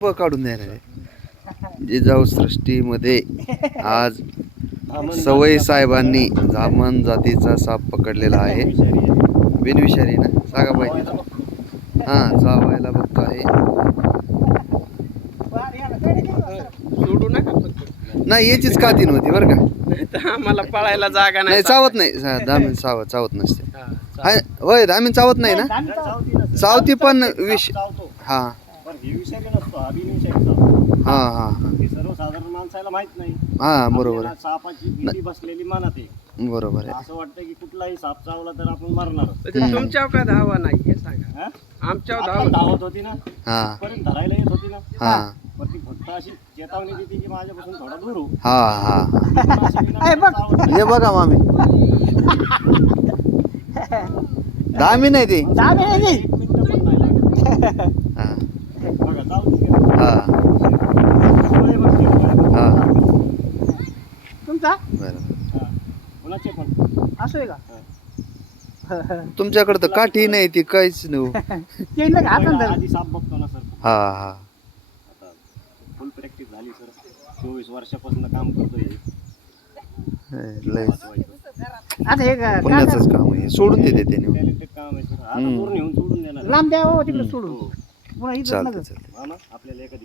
काढून देणार आहे जिजाऊ सृष्टीमध्ये आज सवय साहेबांनी धामण जातीचा साप पकडलेला आहे. बिनविषारी ना सांगा पाहिजे. हां जावायला बघतो आहे. सोडू नका नाही याचीच काती नव्हती बरं का. मला पळायला जागा नाही चावत नाही. धामीन चावत नसते. होय धामीन चावत नाही ना. चावती पण विष हां सर्वसाधारण माणसाला माहित नाही. हां बरोबर आहे. सापाची भीती बसलेली मनात आहे. बरोबर आहे. असं वाटतं की कुठलाही साप चावला तर आपण मरणार. तुमच्यावर का धावा नाही हे सांगा. आमच्यावर धावत होती ना हां पर्यंत धरायला येत होती ना. हां पण ती फक्त अशी चेतावणी देते की माझ्यापासून थोडा दूर हो. हां हां हे हे बघा मामी धामी नाही ते. हां बघा जाऊ दे. हां हां तुमचा बरं. कोणाचे पण असं आहे का? तुमच्याकडे तर काठी नाही ती काहीच नाही. ते नाही का हातात धर. आधी साप बघतो ना सर. हा हा आता फुल प्रॅक्टिस झाली सर. 24 वर्षापासून काम करतोय. लय आता हे का पुण्याचंच काम आहे. सोडून देते त्याने. टॅलेंटेड काम आहे सर. आता दूर नेऊन सोडून देणार. लांब द्या हो तिकडे सोडून. पुन्हा इथं चालतं नका. चालतं. हा ना आपल्याला एखादी